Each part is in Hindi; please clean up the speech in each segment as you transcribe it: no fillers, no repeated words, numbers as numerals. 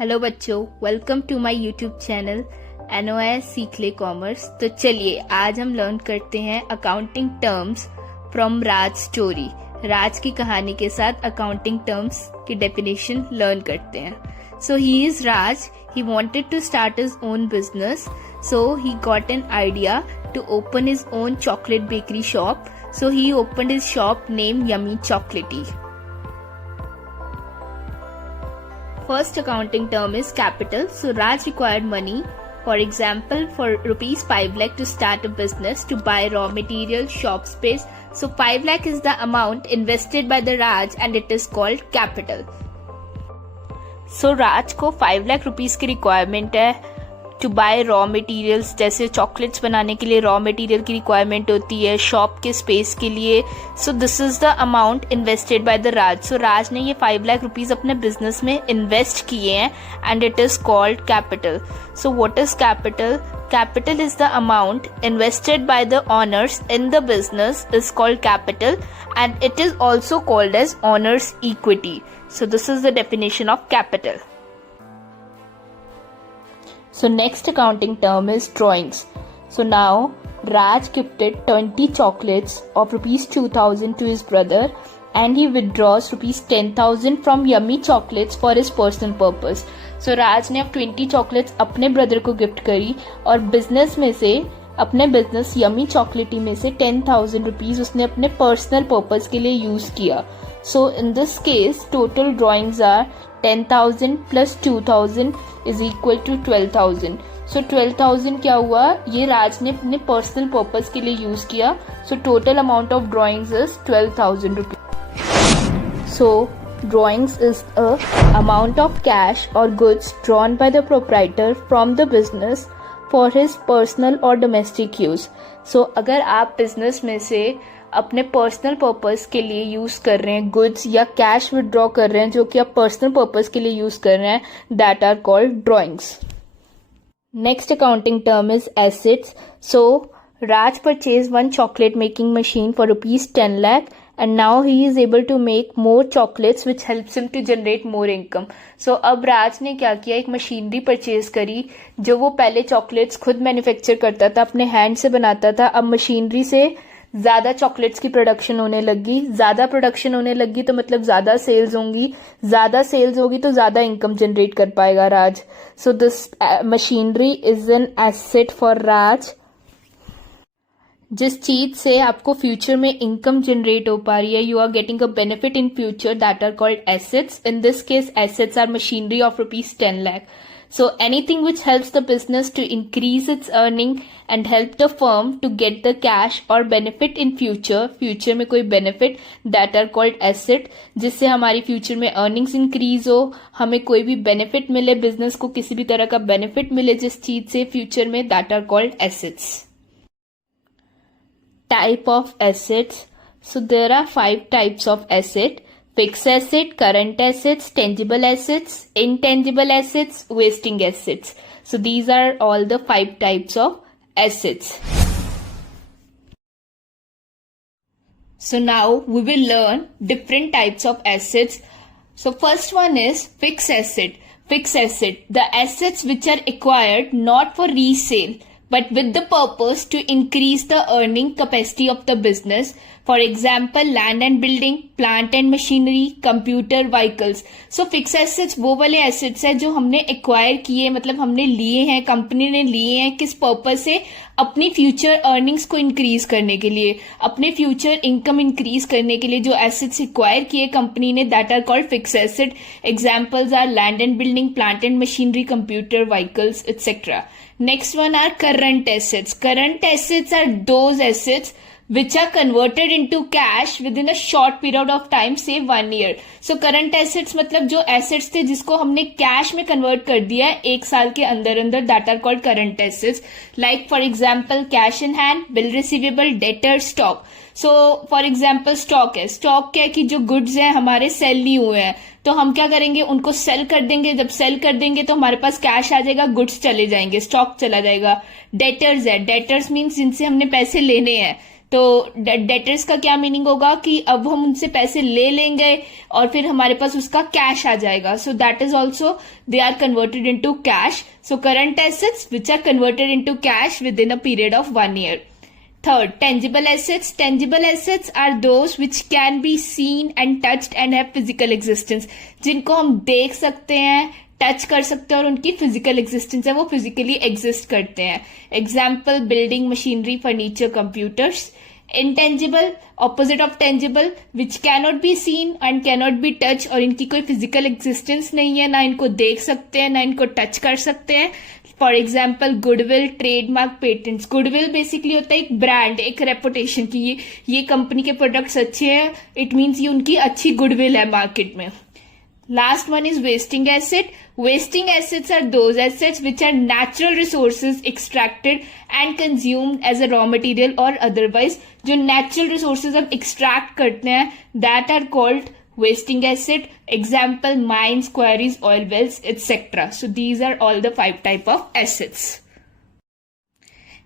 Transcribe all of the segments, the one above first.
हेलो बच्चों, welcome to my YouTube channel NOS सीख ले कॉमर्स। तो चलिए आज हम लर्न करते हैं accounting terms from Raj story. Raj की कहानी के साथ अकाउंटिंग टर्म्स की डेफिनेशन लर्न करते हैं। So he is Raj, he wanted to start his own business, so he got an idea to open his own chocolate bakery shop. So he opened his shop named Yummy Chocolatey. First accounting term is capital. So Raj required money, for example, for rupees 5 lakh to start a business, to buy raw material, shop space. So 5 lakh is the amount invested by the Raj and it is called capital. So Raj को 5 लाख रुपीस की रिक्वायरमेंट है टू बाय रॉ मटेरियल्स। जैसे चॉकलेट्स बनाने के लिए रॉ मटेरियल की रिक्वायरमेंट होती है, शॉप के स्पेस के लिए। So this is the amount invested by the Raj. So Raj ने ये 5 लाख रुपीस अपने बिजनेस में इन्वेस्ट किए हैं and it is called capital. So what is capital? Capital is the amount invested by the owners in the business is called capital, and it is also called as owner's equity. So this is the definition of capital. So next accounting term is drawings. So now Raj gifted 20 chocolates of rupees 2000 to his brother and he withdraws rupees 10,000 from Yummy Chocolates for his personal purpose. So राज ने अब 20 चॉकलेट्स अपने ब्रदर को गिफ्ट करी और बिजनेस में से अपने बिजनेस यमी चॉकलेटी में से 10,000 रुपीज उसने अपने पर्सनल पर्पज के लिए यूज किया। So in this case total drawings are 10,000 plus 2,000 is equal to 12,000। So 12,000 क्या हुआ? ये राज ने अपने पर्सनल पर्पज के लिए यूज किया। So total amount of drawings is 12,000 rupees. So drawings is a amount of cash or goods drawn by the proprietor from the business for his personal or domestic use. So अगर आप बिजनेस में से अपने पर्सनल पर्पस के लिए यूज कर रहे हैं गुड्स या कैश विदड्रॉ कर रहे हैं जो कि आप पर्सनल पर्पस के लिए यूज कर रहे हैं, that are called drawings. Next accounting term is assets. So Raj purchased one chocolate making machine for rupees 10 lakh and now he is able to make more chocolates which helps him to generate more income. So अब राज ने क्या किया, एक मशीनरी परचेज करी जो वो पहले चॉकलेट्स खुद मैन्युफैक्चर करता था, अपने हैंड से बनाता था। अब मशीनरी से ज्यादा चॉकलेट्स की प्रोडक्शन होने लगी। ज्यादा प्रोडक्शन होने लगी तो मतलब ज्यादा सेल्स होंगी, ज्यादा सेल्स होगी तो ज्यादा इनकम जनरेट कर पाएगा Raj. So this machinery is an asset for Raj. जिस चीज से आपको फ्यूचर में इनकम जनरेट हो पा रही है, you are getting a benefit in future, that are called assets. In this case assets are machinery of rupees 10 lakh. So anything which helps the business to increase its earning and help the firm to get the cash or benefit in future में कोई benefit, that are called asset, जिससे हमारी फ्यूचर में earnings increase हो, हमें कोई भी benefit मिले, बिजनेस को किसी भी तरह का benefit मिले जिस चीज से फ्यूचर में, that are called assets. Type of assets. So there are 5 types of asset: fixed asset, current assets, tangible assets, intangible assets, wasting assets. So these are all the 5 types of assets. So now we will learn different types of assets. So first one is fixed asset. Fixed asset, the assets which are acquired not for resale but with the purpose to increase the earning capacity of the business. For example, land and building, plant and machinery, computer, vehicles. So fixed assets वो वाले assets है जो हमने acquire किए, मतलब हमने लिए हैं, कंपनी ने लिए हैं, किस पर्पज से? अपनी फ्यूचर अर्निंग्स को इंक्रीज करने के लिए, अपने फ्यूचर इनकम इंक्रीज करने के लिए जो एसेट्स एक्वायर किए कंपनी ने, that are called fix asset. Examples are land and building, plant and machinery, computer, vehicles, etcetera. Next one are current assets. Current assets are those assets which are converted into cash within a short period of time, say 1 year. So current assets मतलब जो assets थे जिसको हमने cash में convert कर दिया है 1 साल के अंदर अंदर, that are called current assets. Like for example cash in hand, bill receivable, debtor, stock. So for example stock है, stock क्या है कि जो goods हैं हमारे sell नहीं हुए हैं तो हम क्या करेंगे, उनको सेल कर देंगे। जब सेल कर देंगे तो हमारे पास कैश आ जाएगा, गुड्स चले जाएंगे, स्टॉक चला जाएगा। डेटर्स है, डेटर्स मीन्स जिनसे हमने पैसे लेने हैं, तो डेटर्स का क्या मीनिंग होगा कि अब हम उनसे पैसे ले लेंगे और फिर हमारे पास उसका कैश आ जाएगा. So that is also they are converted into cash. So current assets which are converted into cash within a period of 1 year. Third, tangible assets. Tangible assets are those which can be seen and touched and have physical existence. जिनको हम देख सकते हैं, टच कर सकते हैं और उनकी फिजिकल एग्जिस्टेंस है, वो फिजिकली एग्जिस्ट करते हैं. Example building, machinery, furniture, computers. Intangible, opposite of tangible, which cannot be seen and cannot be touch, और इनकी कोई फिजिकल एग्जिस्टेंस नहीं है, ना इनको देख सकते हैं ना इनको टच कर सकते हैं. For example goodwill, trademark, patents. Goodwill basically होता है एक ब्रांड, एक रेपुटेशन की ये कंपनी के प्रोडक्ट्स अच्छे हैं, इट मीन्स ये उनकी अच्छी गुडविल है मार्केट में. Last one is wasting asset. Wasting assets are those assets which are natural resources extracted and consumed as a raw material or otherwise. जो natural resources हम extract करते हैं, that are called wasting asset. Example mines, quarries, oil wells, etc. So these are all the 5 type of assets.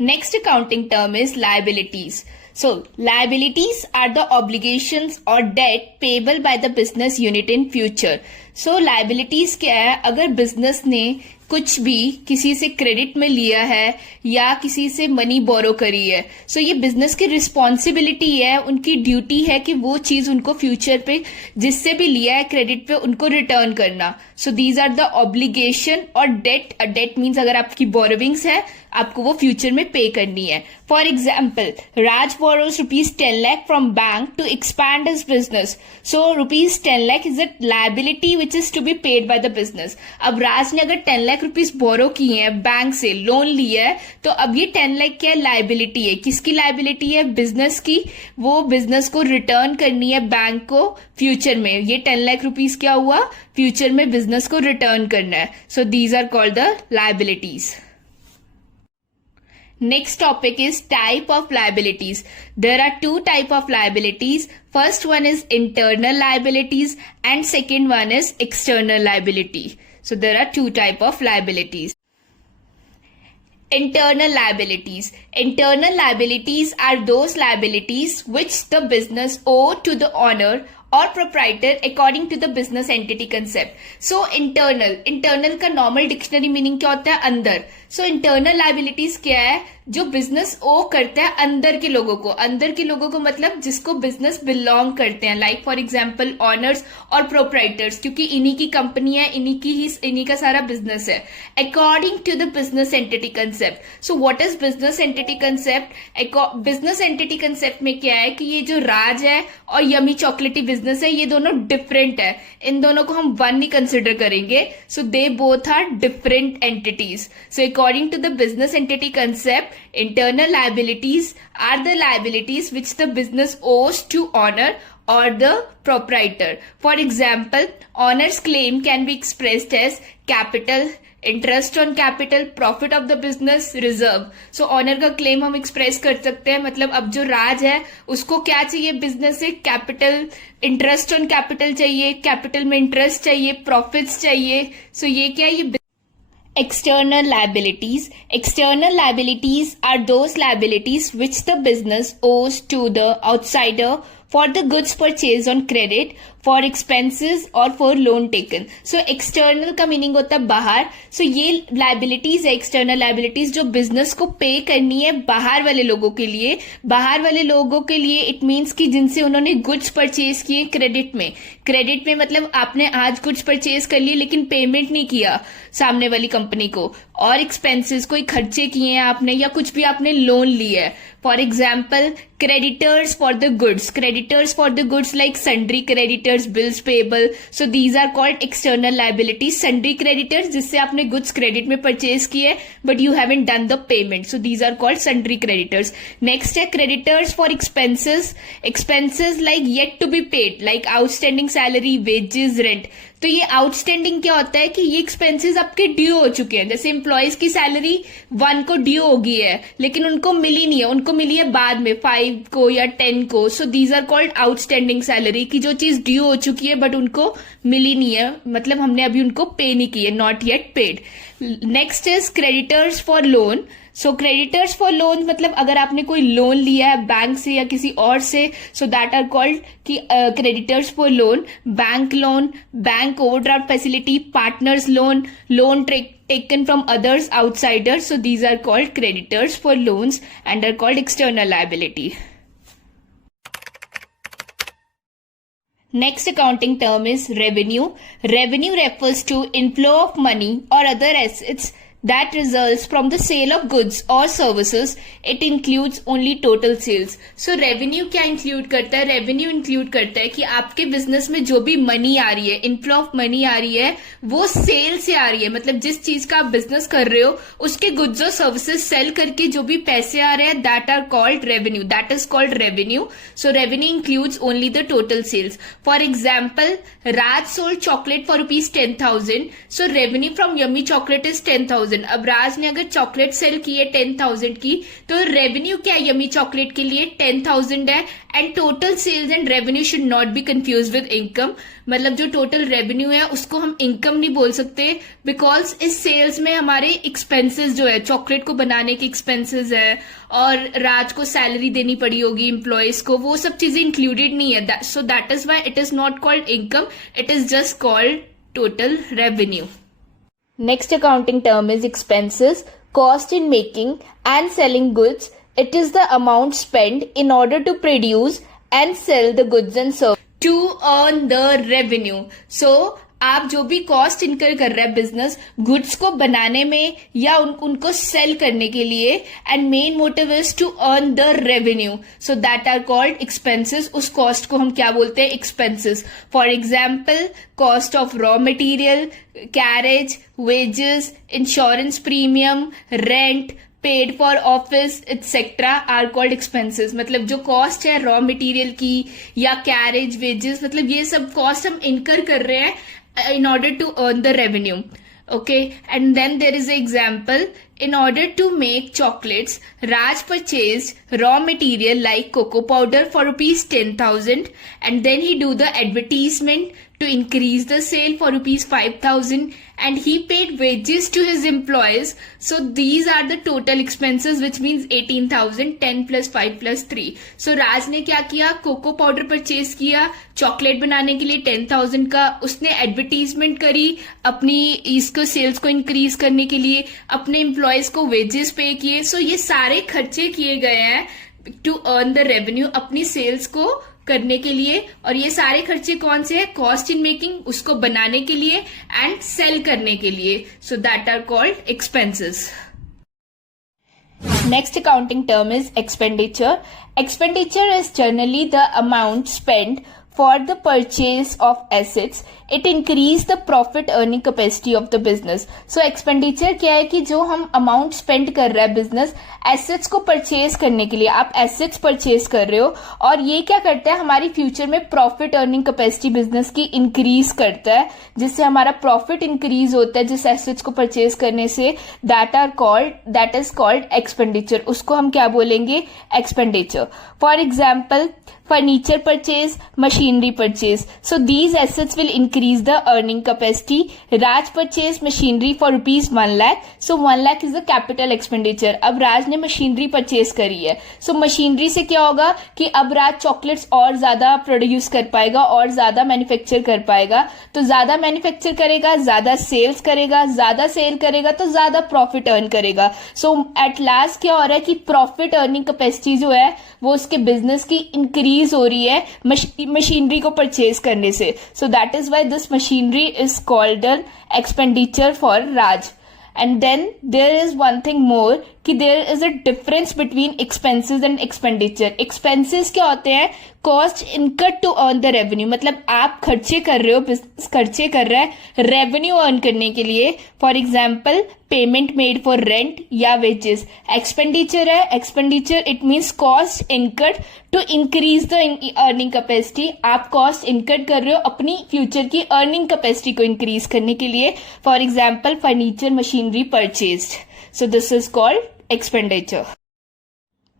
Next accounting term is liabilities. So, liabilities are the obligations or debt payable by the business unit in future. So, liabilities क्या है? अगर business ने कुछ भी किसी से क्रेडिट में लिया है या किसी से मनी बोरो करी है, सो ये बिजनेस की रिस्पॉन्सिबिलिटी है, उनकी ड्यूटी है कि वो चीज उनको फ्यूचर पे जिससे भी लिया है क्रेडिट पे उनको रिटर्न करना. So these are the obligation. और डेट, डेट मीन्स अगर आपकी बोरोविंग्स है आपको वो फ्यूचर में पे करनी है. For example Raj borrows ₹10 lakh from bank to expand his business. So ₹10 lakh is a liability which is to be paid by the business. अब राज ने अगर 10 lakh रुपीज बोरो किए हैं, बैंक से लोन लिया है, तो अब ये 10 lakh क्या लायबिलिटी है? किसकी लायबिलिटी है? बिजनेस की. वो बिजनेस को रिटर्न करनी है बैंक को फ्यूचर में. ये 10 lakh रुपीज क्या हुआ? फ्यूचर में बिजनेस को रिटर्न करना है. So these are called the liabilities. Next topic is type of liabilities. There are 2 type of liabilities. First one is internal liabilities and second one is external liability. So there are 2 type of liabilities. Internal liabilities. Internal liabilities are those liabilities which the business owe to the owner or proprietor according to the business entity concept. So internal का normal dictionary meaning क्या होता है? अंदर. So internal liabilities क्या है? जो बिजनेस ओ करता है अंदर के लोगों को. अंदर के लोगों को मतलब जिसको बिजनेस बिलोंग करते हैं, लाइक फॉर एग्जांपल ऑनर्स और प्रोप्राइटर्स, क्योंकि इन्हीं की कंपनी है, इन्हीं का सारा बिजनेस है. According to the business entity concept. So what is business entity concept? Business entity concept में क्या है कि ये जो राज है और यमी चॉकलेटी बिजनेस है, ये दोनों डिफरेंट है. इन दोनों को हम वन ही कंसिडर करेंगे. So they both are different entities. So according to the business entity concept, internal liabilities are the liabilities which the business owes to owner or the proprietor. For example, owner's claim can be expressed as capital, interest on capital, profit of the business, reserve. So owner का claim हम express कर सकते हैं. मतलब अब जो राज है उसको क्या चाहिए बिजनेस से? कैपिटल, इंटरेस्ट ऑन कैपिटल चाहिए, कैपिटल में इंटरेस्ट चाहिए, प्रॉफिट्स चाहिए. सो ये क्या है? ये external liabilities. External liabilities are those liabilities which the business owes to the outsider for the goods purchased on credit, for expenses और for loan taken. So external का meaning होता है बाहर. So ये liabilities है, external liabilities, जो business को pay करनी है बाहर वाले लोगों के लिए. बाहर वाले लोगों के लिए it means कि जिनसे उन्होंने goods purchase किए credit में. क्रेडिट में मतलब आपने आज गुड्स परचेज कर लिए लेकिन पेमेंट नहीं किया सामने वाली कंपनी को, और एक्सपेंसेस कोई खर्चे किए हैं आपने या कुछ भी आपने लोन लिया है. For example creditors for the goods. Creditors for the goods like sundry creditors, bills payable. So these are called external liabilities. Sundry creditors जिससे आपने goods credit में purchase किए but you haven't done the payment. So these are called sundry creditors. Next है creditors for expenses. Expenses like yet to be paid, like outstanding salary, wages, rent. तो ये आउटस्टैंडिंग क्या होता है कि ये एक्सपेंसेस आपके ड्यू हो चुके हैं. जैसे एम्प्लॉयज की सैलरी 1 को ड्यू हो गई है लेकिन उनको मिली नहीं है, उनको मिली है बाद में 5 को या 10 को. So these are called outstanding salary, की जो चीज ड्यू हो चुकी है बट उनको मिली नहीं है, मतलब हमने अभी उनको पे नहीं की है, not yet paid. Next is creditors for loan. So creditors for loan मतलब अगर आपने कोई लोन लिया है बैंक से या किसी और से, सो दैट आर कॉल्ड कि creditors for loan, bank overdraft facility, partners loan, loan taken from others, outsiders. So these are called creditors for loans and are called external liability. Next accounting term is revenue. Revenue refers to inflow of money or other assets that results from the sale of goods or services. It includes only total sales. So revenue क्या include करता है? Revenue include करता है कि आपके बिजनेस में जो भी मनी आ रही है, इनफ्लो ऑफ मनी आ रही है, वो सेल से आ रही है। मतलब जिस चीज का आप बिजनेस कर रहे हो उसके गुड्स और सर्विसेज सेल करके जो भी पैसे आ रहे हैं, that are called revenue, that is called revenue. So revenue includes only the total sales. For example, Raj sold chocolate for ₹10,000. So revenue from yummy chocolate is 10,000. अब राज ने अगर चॉकलेट सेल की है 10,000 की, तो रेवेन्यू क्या है यम्मी चॉकलेट के लिए? 10,000 है. And total sales and revenue should not be confuse with income. मतलब जो टोटल रेवेन्यू है उसको हम इनकम नहीं बोल सकते, बिकॉज इस सेल्स में हमारे एक्सपेंसेस जो है, चॉकलेट को बनाने के एक्सपेंसेस है और राज को सैलरी देनी पड़ी होगी एम्प्लॉयज को, वो सब चीजें इंक्लूडेड नहीं है. सो that is why it is not called income, it is just called total revenue. Next accounting term is expenses. Cost in making and selling goods. It is the amount spent in order to produce and sell the goods and services to earn the revenue. So आप जो भी कॉस्ट इनकर कर रहा है बिजनेस गुड्स को बनाने में या उनको सेल करने के लिए, and main motive is to earn the revenue. So that are called expenses. उस कॉस्ट को हम क्या बोलते हैं? Expenses. For example, cost of raw material, carriage, wages, insurance premium, rent, paid for office etcetera are called expenses. मतलब जो कॉस्ट है रॉ मटेरियल की या कैरेज, वेजेस, मतलब ये सब कॉस्ट हम इनकर कर रहे हैं in order to earn the revenue. Okay, and then there is an example. In order to make chocolates, Raj purchased raw material like cocoa powder for ₹10,000, and then he do the advertisement to increase the sale for ₹5,000, and he paid wages to his employees. So these are the total expenses, which means 18,000, 10 plus 5 plus 3. So Raj ने क्या किया? कोको पाउडर परचेज किया चॉकलेट बनाने के लिए 10,000 का. उसने एडवर्टीजमेंट करी अपनी इसको सेल्स को इंक्रीज करने के लिए, अपने एम्प्लॉयज को वेजेस पे किए. सो ये सारे खर्चे किए गए हैं टू अर्न द रेवेन्यू, अपनी सेल्स को करने के लिए. और ये सारे खर्चे कौन से हैं? कॉस्ट इन मेकिंग, उसको बनाने के लिए, एंड सेल करने के लिए. So that are called expenses. Next accounting term is expenditure. Expenditure is generally the amount spent for the purchase of assets. It increase the profit earning capacity of the business. So expenditure क्या है कि जो हम amount spend कर रहा है business assets को purchase करने के लिए. आप assets purchase कर रहे हो और ये क्या करता है? हमारी future में profit earning capacity business की increase करता है, जिससे हमारा profit increase होता है जिस assets को purchase करने से. that is called expenditure. उसको हम क्या बोलेंगे? expenditure. For example, furniture purchase, machinery purchase. So these assets will increase the earning capacity. Raj purchased machinery for ₹1 lakh. So 1 lakh is the capital expenditure. अब राज ने मशीनरी परचेज करी है. So मशीनरी से क्या होगा कि अब राज चॉकलेट्स और ज्यादा प्रोड्यूस कर पाएगा और ज्यादा मैन्युफैक्चर कर पाएगा. तो ज्यादा मैन्युफैक्चर करेगा, ज्यादा सेल्स करेगा, ज्यादा सेल करेगा तो ज्यादा प्रॉफिट अर्न करेगा. सो एट लास्ट क्या हो रहा है कि प्रॉफिट अर्निंग कैपेसिटी जो है वो उसके बिजनेस की इंक्रीज हो रही है मशीनरी को परचेज करने से. सो that is why this machinery is called an expenditure for Raj. And then there is one thing more कि there is a difference between expenses and expenditure. Expenses क्या होते हैं? Cost incurred to earn the revenue. मतलब आप खर्चे कर रहे हो, बिजनेस खर्चे कर रहा है रेवेन्यू अर्न करने के लिए. For example, payment made for rent या वेजेस. एक्सपेंडिचर है, expenditure it means cost incurred to increase the earning capacity. आप कॉस्ट इनकर्ड कर रहे हो अपनी फ्यूचर की अर्निंग कैपेसिटी को इंक्रीज करने के लिए. For example, furniture machinery purchased. So this is called expenditure.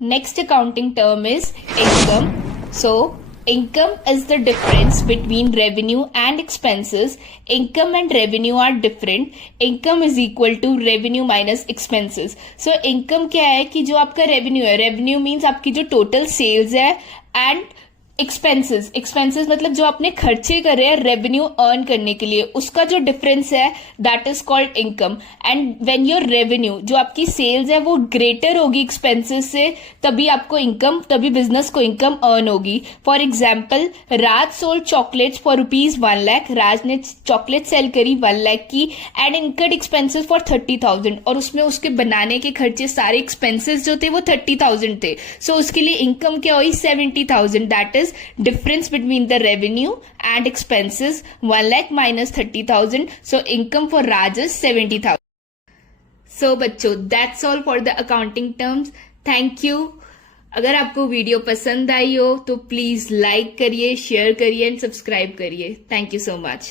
Next accounting term is income. So Income is the difference between revenue and expenses. Income and revenue are different. Income is equal to revenue minus expenses. So income क्या है कि जो आपका revenue है, revenue means आपकी जो total sales है, and एक्सपेंसेस मतलब जो आपने खर्चे कर रहे हैं रेवेन्यू अर्न करने के लिए, उसका जो डिफरेंस है that is called income. And when your revenue, जो आपकी सेल्स है, वो ग्रेटर होगी एक्सपेंसेस से, तभी आपको इनकम, तभी बिजनेस को इनकम अर्न होगी. For example, Raj sold chocolates for ₹1,00,000. राज ने चॉकलेट सेल करी 1 लाख की एंड इनकर्ड एक्सपेंसेस फॉर 30,000, और उसमें उसके बनाने के खर्चे सारे एक्सपेंसेस जो थे वो 30,000 थे. सो उसके लिए इनकम क्या हुई? 70,000. That difference between the revenue and expenses. 1 lakh minus 30,000. So income for Raj is 70,000. So बच्चों, that's all for the accounting terms. Thank you. अगर आपको वीडियो पसंद आई हो तो प्लीज लाइक करिए, शेयर करिए एंड सब्सक्राइब करिए. Thank you so much.